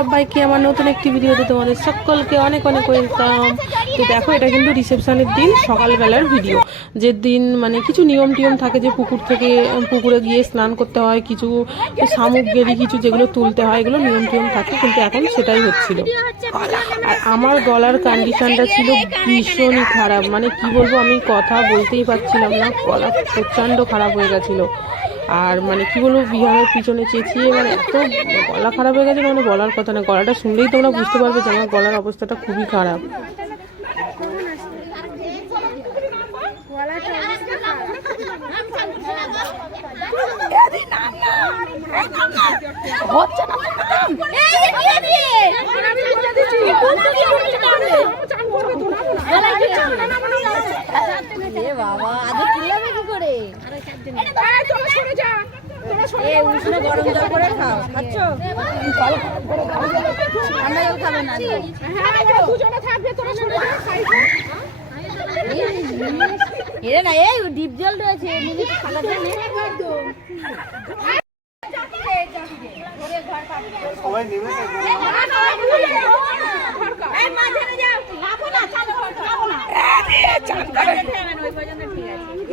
সবাইকে আমার নতুন একটি ভিডিওতে তোমাদের সকলকে অনেক অনেক ওয়েলকাম তো দেখো, এটা কিন্তু রিসেপশনের দিন, সকালবেলার ভিডিও যে দিন মানে কিছু নিয়ম টিয়ম থাকে যে পুকুর থেকে পুকুরে গিয়ে স্নান করতে হয়, কিছু সামগ্রী, কিছু যেগুলো তুলতে হয়, এগুলো নিয়ম টিয়ম থাকে, কিন্তু এখন সেটাই হচ্ছিল। আর আমার গলার কন্ডিশনটা ছিল ভীষণই খারাপ। মানে কি বলব, আমি কথা বলতেই পারছিলাম না, গলা প্রচণ্ড খারাপ হয়ে গেছিল। আর মানে কি বলব বিহারের পিছনে চেঁচিয়ে মানে এত গলা খারাপ হয়ে গেছে মানে বলার কথা না গলাটা শুনলেই তোমরা বুঝতে পারবে যে আমার গলার অবস্থাটা খুবই খারাপ। বাবা আদৌ চিল্লাবে কি করে এ উষ্ণ গরম জল করে খাও। খাচ্ছ? ঠান্ডা জল খাবে না। এরে না এই ডিপ জল রয়েছে।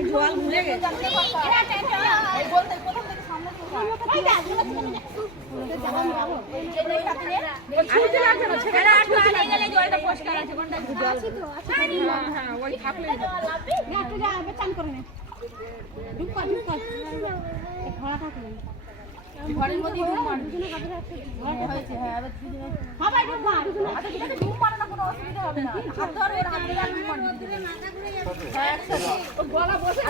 জল ভুলে গেছে। ঘরের মধ্যে হয়েছে হ্যাঁ এবার ডুব মার আচ্ছা না কোনো অসুবিধা হবে না হাত ধর হাত ধরে ডুব মার হ্যাঁ গলা বসে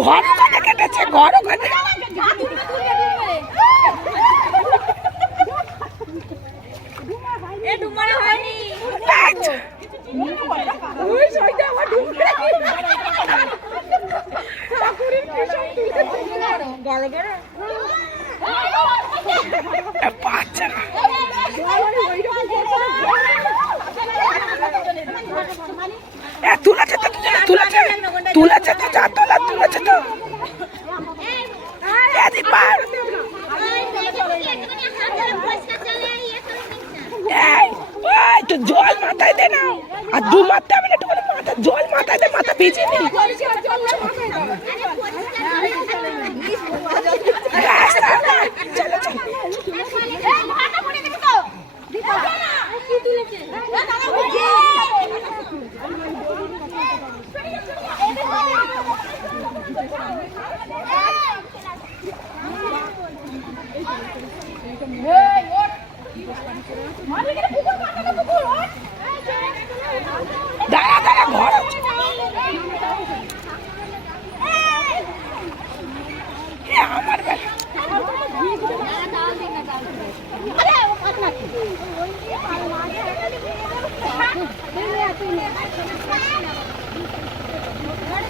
ঘর ขอ快点 দু মারতে হবে না মাথা জল মাথায় মাথা ভিজে নি।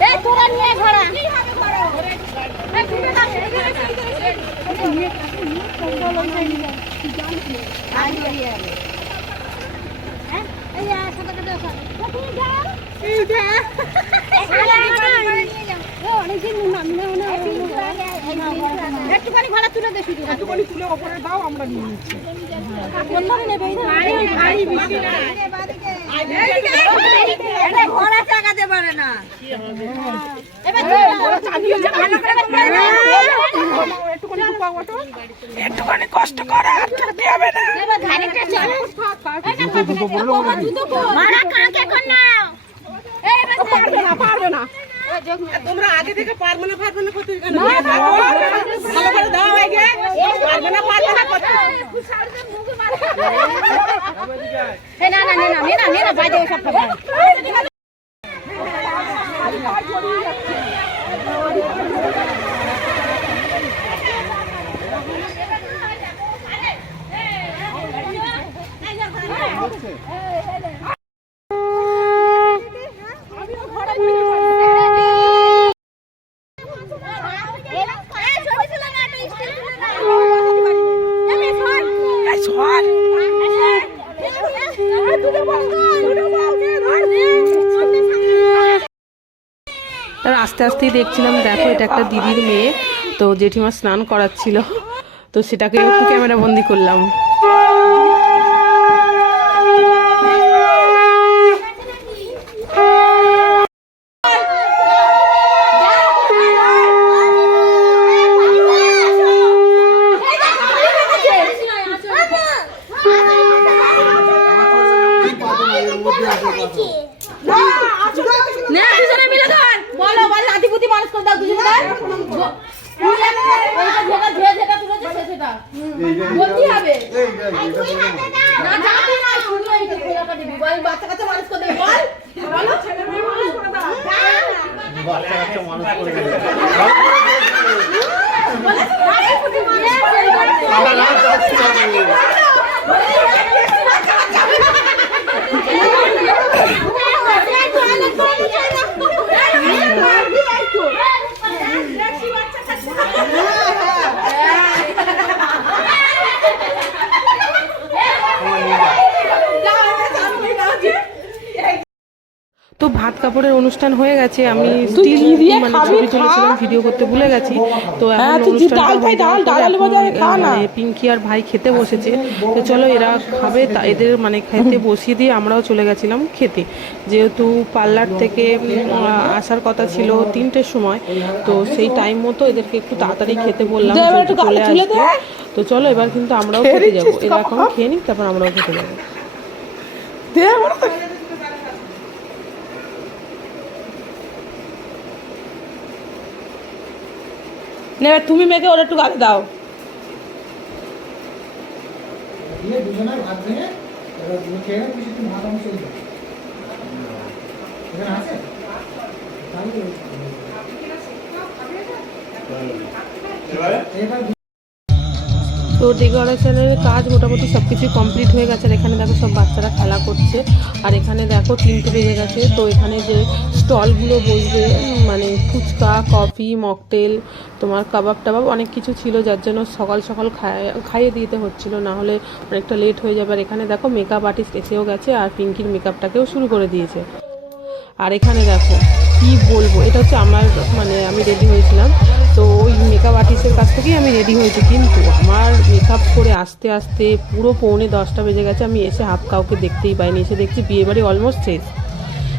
এই তোরা নিয়ে ঘোড়া একটুখানি ঘোড়া তুলে দে শুধু। একটুখানি তুলে ওপরে দাও আমরা নিয়ে নিচ্ছি। নেবে। ঘোড়া চাকাতে পারে না একটুখানি কষ্ট করে আর হবে না পারবে না তোমরা আগে থেকে পারবে না পারবে না করতে কেন ভালো করে দাও আগে পারবে না পারবে না করতে না না না না না না বাইরে সব আস্তে আস্তেই দেখছিলাম, দেখো এটা একটা দিদির মেয়ে। তো জেঠিমা স্নান করাচ্ছিল। তো সেটাকে একটু ক্যামেরা বন্দি করলাম না দুজনে মিলে ধর বলো বল লাঠি পুতি মানুষ করে দাও দুজনে ধর তুই একটা এইটা যেটা যে যেটা তুলেছে সে সেটা বলতে হবে না যাবি না শুধু এইটা খোলাটা দিবি বল বাচ্চা কাচ্চা মানুষ করে দেবে বল বলো ছেলে মেয়ে মানুষ করে দাও বাচ্চা কাচ্চা মানুষ করে দেবে বলে লাঠি পুতি মানুষ করে দাও আমরা রাত যাচ্ছি আমি। তো ভাত কাপড়ের অনুষ্ঠান হয়ে গেছে আমি স্টিল মানে ছবি তুলেছিলাম ভিডিও করতে ভুলে গেছি। তো এখন অনুষ্ঠানটা মানে পিঙ্কি আর ভাই খেতে বসেছে। তো চলো এরা খাবে এদের মানে খেতে বসিয়ে দিয়ে আমরাও চলে গেছিলাম খেতে। যেহেতু পার্লার থেকে আসার কথা ছিল তিনটের সময় তো সেই টাইম মতো এদেরকে একটু তাড়াতাড়ি খেতে বললাম চলে আসবে। তো চলো এবার কিন্তু আমরাও খেতে যাব। এরা এখন খেয়ে নিক তারপর আমরাও খেতে যাব। নেবে তুমি মেয়েকে ওর একটু গালে দাও। এবার তো ডেকোরেশনের কাজ মোটামুটি সব কিছু কমপ্লিট হয়ে গেছে আর এখানে দেখো সব বাচ্চারা খেলা করছে। আর এখানে দেখো তিনটে বেজে গেছে। তো এখানে যে স্টলগুলো বসবে মানে ফুচকা কফি মকটেল তোমার কাবাব টাবাব অনেক কিছু ছিল যার জন্য সকাল সকাল খাইয়ে দিতে হচ্ছিল। না হলে অনেকটা লেট হয়ে যাবে। আর এখানে দেখো মেকআপ আর্টিস্ট এসেও গেছে আর পিঙ্কির মেকআপটাকেও শুরু করে দিয়েছে। আর এখানে দেখো কি বলব? এটা হচ্ছে আমার মানে আমি রেডি হয়েছিলাম। তো ওই মেকআপ আর্টিস্টের কাছ থেকেই আমি রেডি হয়েছি। কিন্তু আমার মেকআপ করে আস্তে আস্তে পুরো পৌনে দশটা বেজে গেছে, আমি এসে হাফ কাউকে দেখতেই পাইনি। এসে দেখছি বিয়েবাড়ি অলমোস্ট শেষ।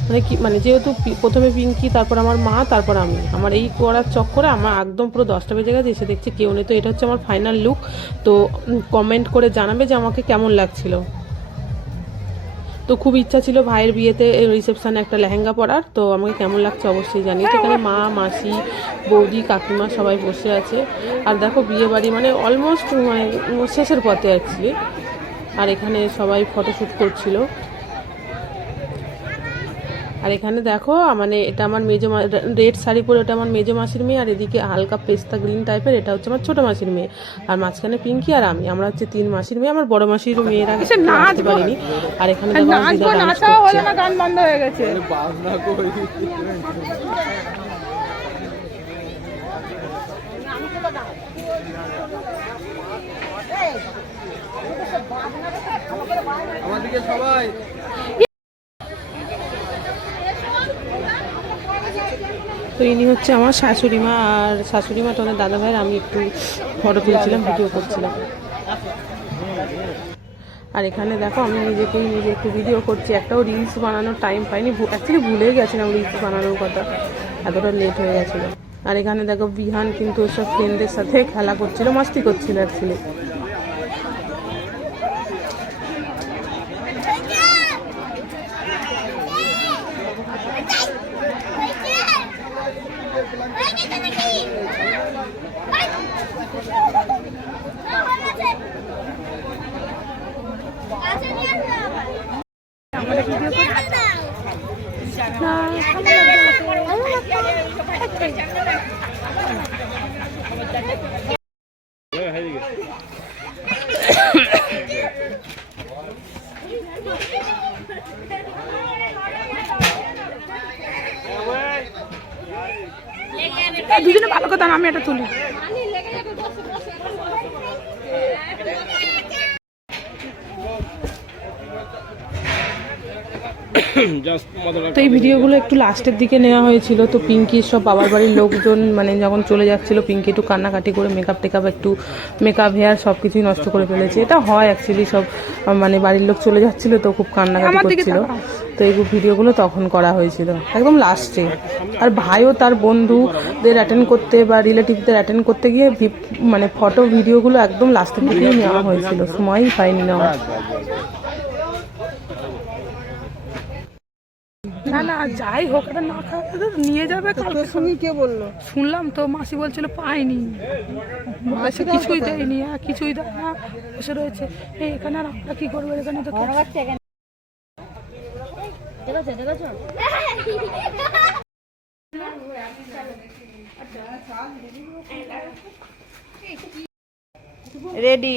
মানে কি মানে যেহেতু প্রথমে পিঙ্কি, তারপর আমার মা, তারপর আমি। আমার এই করার চক্করে আমার একদম পুরো দশটা বেজে গেছে, এসে দেখছি কেউ নেই। তো এটা হচ্ছে আমার ফাইনাল লুক তো কমেন্ট করে জানাবে যে আমাকে কেমন লাগছিল। তো খুব ইচ্ছা ছিল ভাইয়ের বিয়েতে রিসেপশানে একটা লেহেঙ্গা পরার। তো আমাকে কেমন লাগছে অবশ্যই জানি সেখানে মা, মাসি, বৌদি, কাকিমা সবাই বসে আছে। আর দেখো বিয়ে বাড়ি মানে অলমোস্ট মানে শেষের পথে অ্যাকচুয়ালি আর এখানে সবাই ফটোশ্যুট করছিল। আর এখানে দেখো মানে এটা আমার মেজো রেড শাড়ি পরে ওটা আমার মেজো মাসির মেয়ে আর এদিকে হালকা পেস্তা গ্রিন টাইপের এটা হচ্ছে আমার ছোট মাসির মেয়ে। আর মাঝখানে পিঙ্কি আর আমি আমরা হচ্ছে তিন মাসির মেয়ে আমার বড় মাসির মেয়েরা আসতে পারিনি। আর এখানে গান বন্ধ হয়ে গেছে। আমাদেরকে সবাই। তো ইনি হচ্ছে আমার শাশুড়ি মা, আর শাশুড়ি মা তোমার দাদা ভাইয়ের আমি একটু ফটো তুলছিলাম ভিডিও করছিলাম। আর এখানে দেখো, আমি নিজেকেই নিজে একটু ভিডিও করছি। একটাও রিলস বানানোর টাইম পাইনি অ্যাকচুয়ালি ভুলেই গেছিলাম রিলস বানানোর কথা। এতটা লেট হয়ে গেছিল। আর এখানে দেখো, বিহান কিন্তু ওসব ফ্রেন্ডদের সাথে খেলা করছিল, মাস্তি করছিল অ্যাকচুয়ালি দুজনে ভালো কথা আমি এটা তুলি। তো এই ভিডিওগুলো একটু লাস্টের দিকে নেওয়া হয়েছিল তো পিঙ্কির সব বাবার বাড়ির লোকজন মানে যখন চলে যাচ্ছিল পিঙ্কি একটু কান্নাকাটি করে মেকআপ টেকআপ একটু মেকআপ হেয়ার সব কিছুই নষ্ট করে ফেলেছে। এটা হয় অ্যাকচুয়ালি সব মানে বাড়ির লোক চলে যাচ্ছিল তো খুব কান্নাকাটি করছিল। তো এই ভিডিওগুলো তখন করা হয়েছিল একদম লাস্টে। আর ভাইও তার বন্ধুদের অ্যাটেন্ড করতে বা রিলেটিভদের অ্যাটেন্ড করতে গিয়ে মানে ফটো ভিডিওগুলো একদম লাস্টের দিকেই নেওয়া হয়েছিল। সময়ই পাইনি নেওয়া। না না যাই হোক এটা না খাওয়া নিয়ে যাবে কালকে শুনি কে বলল? শুনলাম তো মাসি বলছিল পাইনি বলেছে কিছুই দেয়নি। আর কিছুই দেয় না বসে রয়েছে। এখানে আর আমরা কি করব এখানে তো রেডি।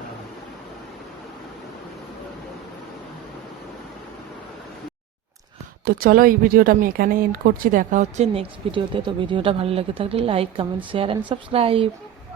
তো চলো এই ভিডিওটা আমি এখানে এন্ড করছি। দেখা হচ্ছে নেক্সট ভিডিওতে তো। ভিডিওটা ভালো লাগে থাকলে like comment share and subscribe